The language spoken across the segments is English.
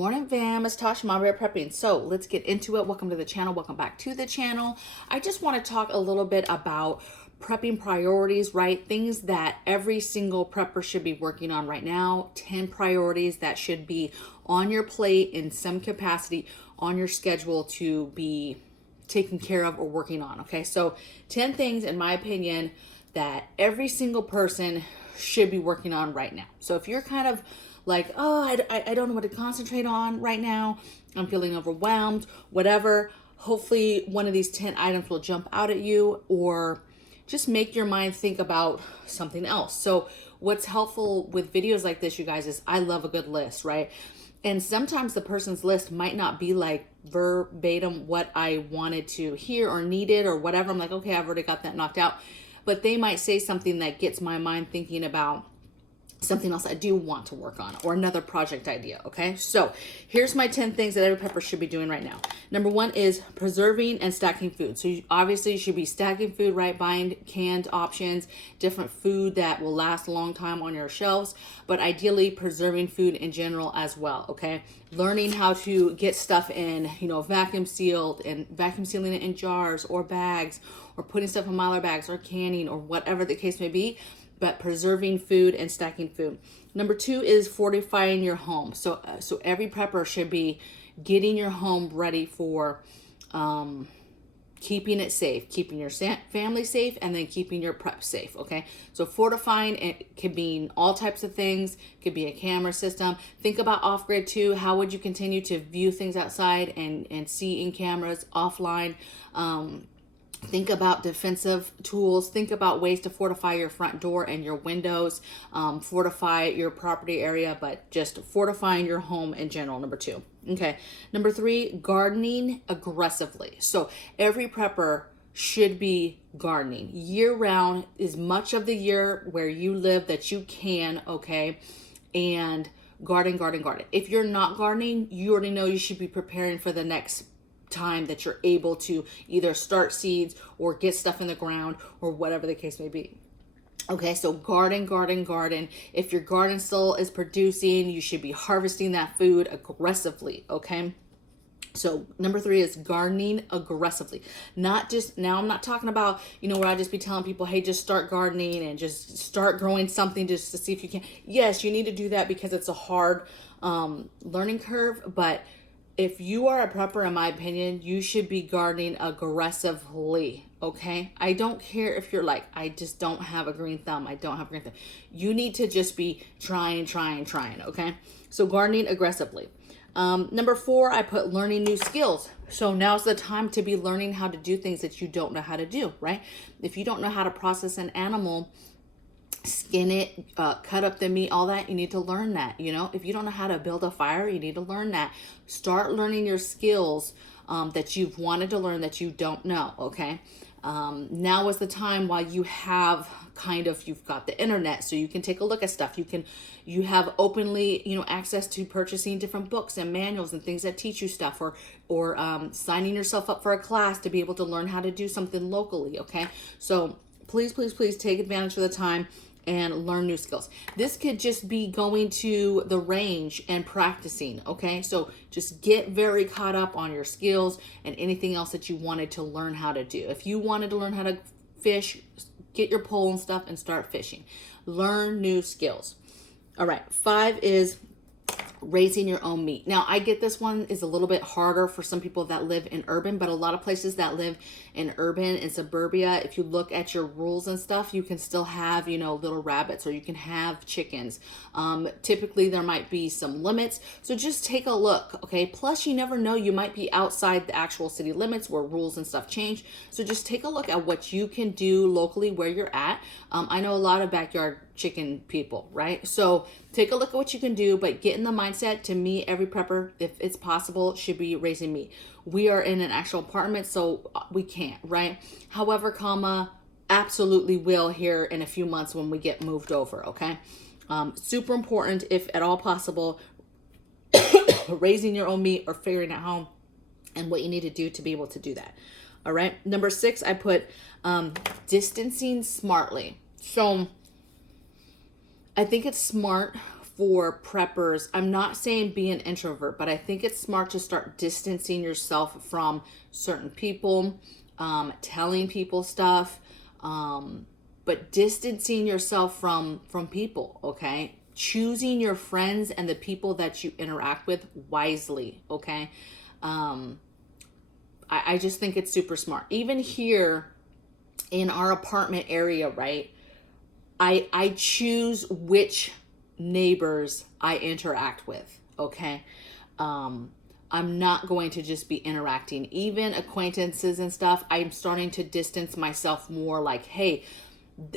Morning fam, it's Tasha, MAMABEAR Prepping. So let's get into it. Welcome to the channel. Welcome back to the channel. I just want to talk a little bit about prepping priorities, right? Things that every single prepper should be working on right now. 10 priorities that should be on your plate in some capacity on your schedule to be taken care of or working on. Okay, so 10 things in my opinion that every single person should be working on right now. So if you're kind of like, oh, I don't know what to concentrate on right now, I'm feeling overwhelmed, whatever, hopefully one of these 10 items will jump out at you or just make your mind think about something else. So what's helpful with videos like this, you guys, is I love a good list, right? And sometimes the person's list might not be like verbatim what I wanted to hear or needed or whatever. I'm like, okay, I've already got that knocked out. But they might say something that gets my mind thinking about something else I do want to work on or another project idea. Okay, so here's my 10 things that every prepper should be doing right now. Number one is preserving and stacking food. So obviously you should be stacking food, right? Buying canned options, different food that will last a long time on your shelves, but ideally preserving food in general as well. Okay, learning how to get stuff in, vacuum sealed and vacuum sealing it in jars or bags or putting stuff in Mylar bags or canning or whatever the case may be, but preserving food and stacking food. Number two is fortifying your home. So every prepper should be getting your home ready for keeping it safe, keeping your family safe, and then keeping your prep safe, okay? So fortifying, it could mean all types of things. It could be a camera system. Think about off-grid too. How would you continue to view things outside and see in cameras offline? Think about defensive tools. Think about ways to fortify your front door and your windows, fortify your property area, but just fortifying your home in general, number two. Okay, number three, gardening aggressively. So every prepper should be gardening year round, as much of the year where you live that you can, okay? And garden. If you're not gardening, you already know you should be preparing for the next time that you're able to either start seeds or get stuff in the ground or whatever the case may be. Okay, so garden. If your garden still is producing, you should be harvesting that food aggressively, okay? So number three is gardening aggressively. Not just, now I'm not talking about, where I just be telling people, hey, just start gardening and just start growing something just to see if you can. Yes, you need to do that because it's a hard learning curve, but if you are a prepper, in my opinion, you should be gardening aggressively, okay? I don't care if you're like, I just don't have a green thumb. I don't have a green thumb. You need to just be trying, okay? So gardening aggressively. Number four, I put learning new skills. So now's the time to be learning how to do things that you don't know how to do, right? If you don't know how to process an animal, skin it, cut up the meat, all that, you need to learn that. If you don't know how to build a fire, you need to learn that. Start learning your skills that you've wanted to learn that you don't know, okay? Now is the time while you have you've got the internet, so you can take a look at stuff. You have openly, access to purchasing different books and manuals and things that teach you stuff, or signing yourself up for a class to be able to learn how to do something locally, okay? So please take advantage of the time and learn new skills. This could just be going to the range and practicing, okay? So just get very caught up on your skills and anything else that you wanted to learn how to do. If you wanted to learn how to fish, get your pole and stuff and start fishing. Learn new skills. All right, 5 is raising your own meat. Now, I get this one is a little bit harder for some people that live in urban, but a lot of places that live in urban and suburbia, if you look at your rules and stuff, you can still have, little rabbits, or you can have chickens. Typically there might be some limits. So just take a look, okay? Plus you never know, you might be outside the actual city limits where rules and stuff change. So just take a look at what you can do locally where you're at. I know a lot of backyard chicken people, right? So take a look at what you can do, but get in the mindset. To me, every prepper, if it's possible, should be raising meat. We are in an actual apartment, so we can't, right? However, absolutely will here in a few months when we get moved over, okay? Super important, if at all possible, raising your own meat or figuring out how and what you need to do to be able to do that. All right. Number 6, I put distancing smartly. So I think it's smart for preppers, I'm not saying be an introvert, but I think it's smart to start distancing yourself from certain people, telling people stuff, but distancing yourself from people, okay? Choosing your friends and the people that you interact with wisely, okay? I just think it's super smart. Even here in our apartment area, right? I choose which neighbors I interact with, okay? I'm not going to just be interacting. Even acquaintances and stuff, I'm starting to distance myself more, like, hey,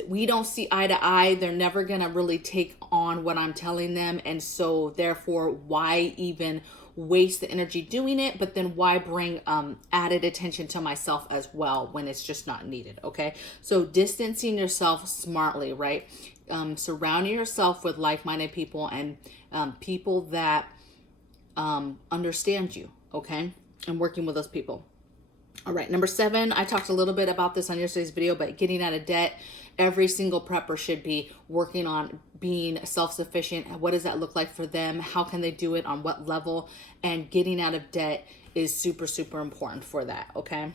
we don't see eye to eye. They're never going to really take on what I'm telling them. And so therefore, why even waste the energy doing it? But then why bring added attention to myself as well when it's just not needed, okay? So distancing yourself smartly, right? Surrounding yourself with like-minded people and people that understand you, okay? And working with those people. All right, number 7, I talked a little bit about this on yesterday's video, but getting out of debt. Every single prepper should be working on being self-sufficient. What does that look like for them? How can they do it? On what level? And getting out of debt is super, super important for that, okay?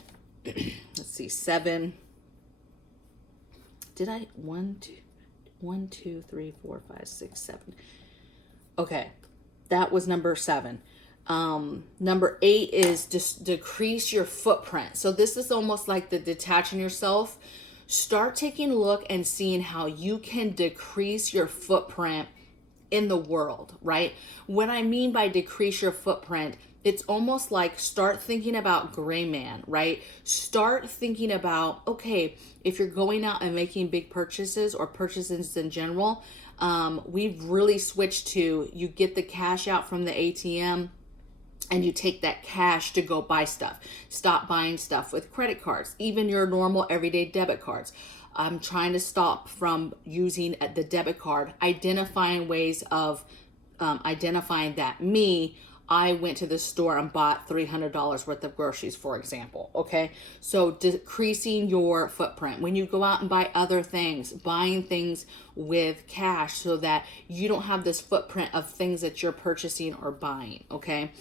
Let's see, 7. Did I? 1, 2, 3, 4, 5, 6, 7. Okay, that was number 7. Number 8 is just decrease your footprint. So this is almost like the detaching yourself. Start taking a look and seeing how you can decrease your footprint in the world, right? What I mean by decrease your footprint, it's almost like start thinking about gray man, right? Start thinking about, okay, if you're going out and making big purchases or purchases in general, we've really switched to you get the cash out from the ATM and you take that cash to go buy stuff. Stop buying stuff with credit cards, even your normal everyday debit cards. I'm trying to stop from using the debit card, identifying ways of identifying that I went to the store and bought $300 worth of groceries, for example, okay? So decreasing your footprint. When you go out and buy other things, buying things with cash so that you don't have this footprint of things that you're purchasing or buying, okay?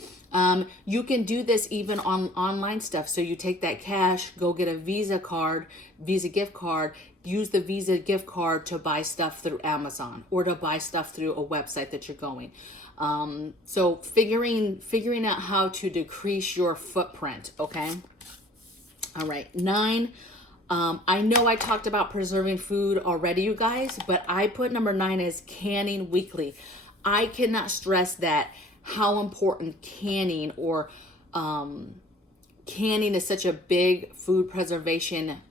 You can do this even on online stuff. So you take that cash, go get a Visa gift card, use the Visa gift card to buy stuff through Amazon or to buy stuff through a website that you're going. So figuring out how to decrease your footprint, okay? All right, 9. I know I talked about preserving food already, you guys, but I put number 9 as canning weekly. I cannot stress that how important canning or canning is such a big food preservation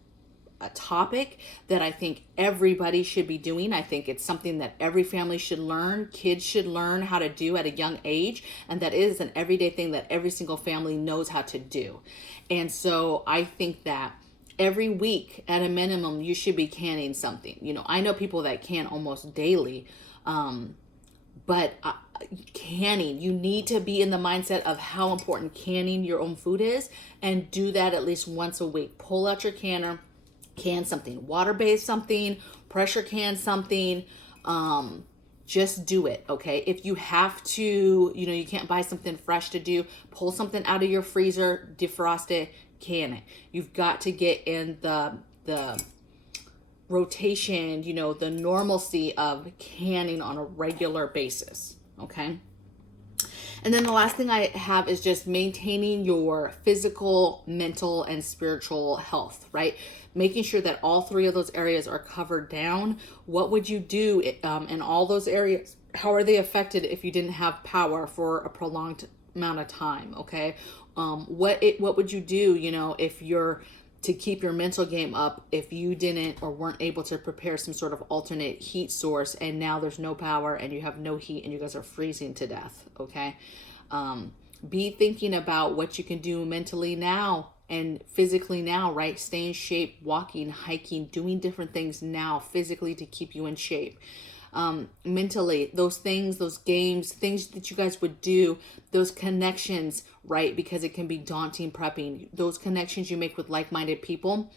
topic that I think everybody should be doing. I think it's something that every family should learn. Kids should learn how to do at a young age. And that is an everyday thing that every single family knows how to do. And so I think that every week at a minimum, you should be canning something. You know, I know people that can almost daily, but canning, you need to be in the mindset of how important canning your own food is and do that at least once a week. Pull out your canner, can something, water-based something, pressure can something, just do it, okay? If you have to, you know, you can't buy something fresh to do, pull something out of your freezer, defrost it, can it. You've got to get in the rotation, you know, the normalcy of canning on a regular basis, okay? And then the last thing I have is just maintaining your physical, mental, and spiritual health, right? Making sure that all 3 of those areas are covered down. What would you do in all those areas? How are they affected if you didn't have power for a prolonged amount of time, okay? What would you do, you know, if you're to keep your mental game up if you didn't or weren't able to prepare some sort of alternate heat source and now there's no power and you have no heat and you guys are freezing to death, okay? Be thinking about what you can do mentally now and physically now, right? Stay in shape, walking, hiking, doing different things now physically to keep you in shape. Mentally, those things, those games, things that you guys would do, those connections, right? Because it can be daunting prepping. Those connections you make with like-minded people,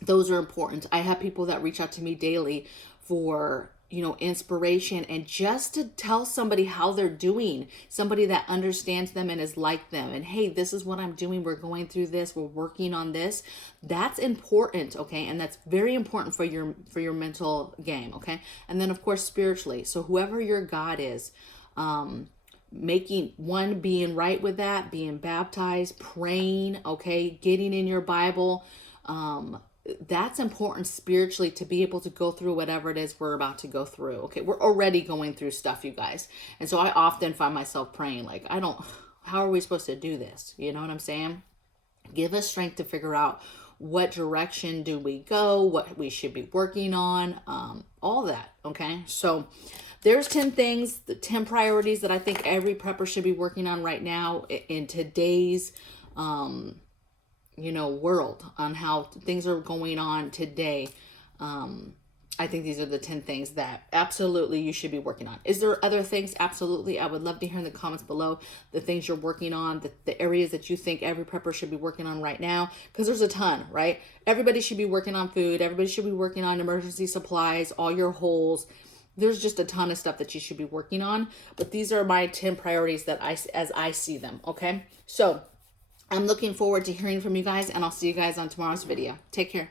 those are important. I have people that reach out to me daily for you know, inspiration, and just to tell somebody how they're doing, somebody that understands them and is like them. And hey, this is what I'm doing. We're going through this. We're working on this. That's important, okay? And that's very important for your mental game, okay? And then of course spiritually. So whoever your God is, being right with that, being baptized, praying, okay, getting in your Bible, that's important spiritually to be able to go through whatever it is we're about to go through. Okay, we're already going through stuff, you guys. And so I often find myself praying like, how are we supposed to do this? You know what I'm saying? Give us strength to figure out what direction do we go, what we should be working on, all that, okay? So there's 10 things, the 10 priorities that I think every prepper should be working on right now in today's you know, world, on how things are going on today. I think these are the 10 things that absolutely you should be working on. Is there other things? Absolutely. I would love to hear in the comments below the things you're working on, the areas that you think every prepper should be working on right now, because there's a ton, right? Everybody should be working on food. Everybody should be working on emergency supplies, all your holes. There's just a ton of stuff that you should be working on, but these are my 10 priorities that as I see them, okay? So I'm looking forward to hearing from you guys, and I'll see you guys on tomorrow's video. Take care.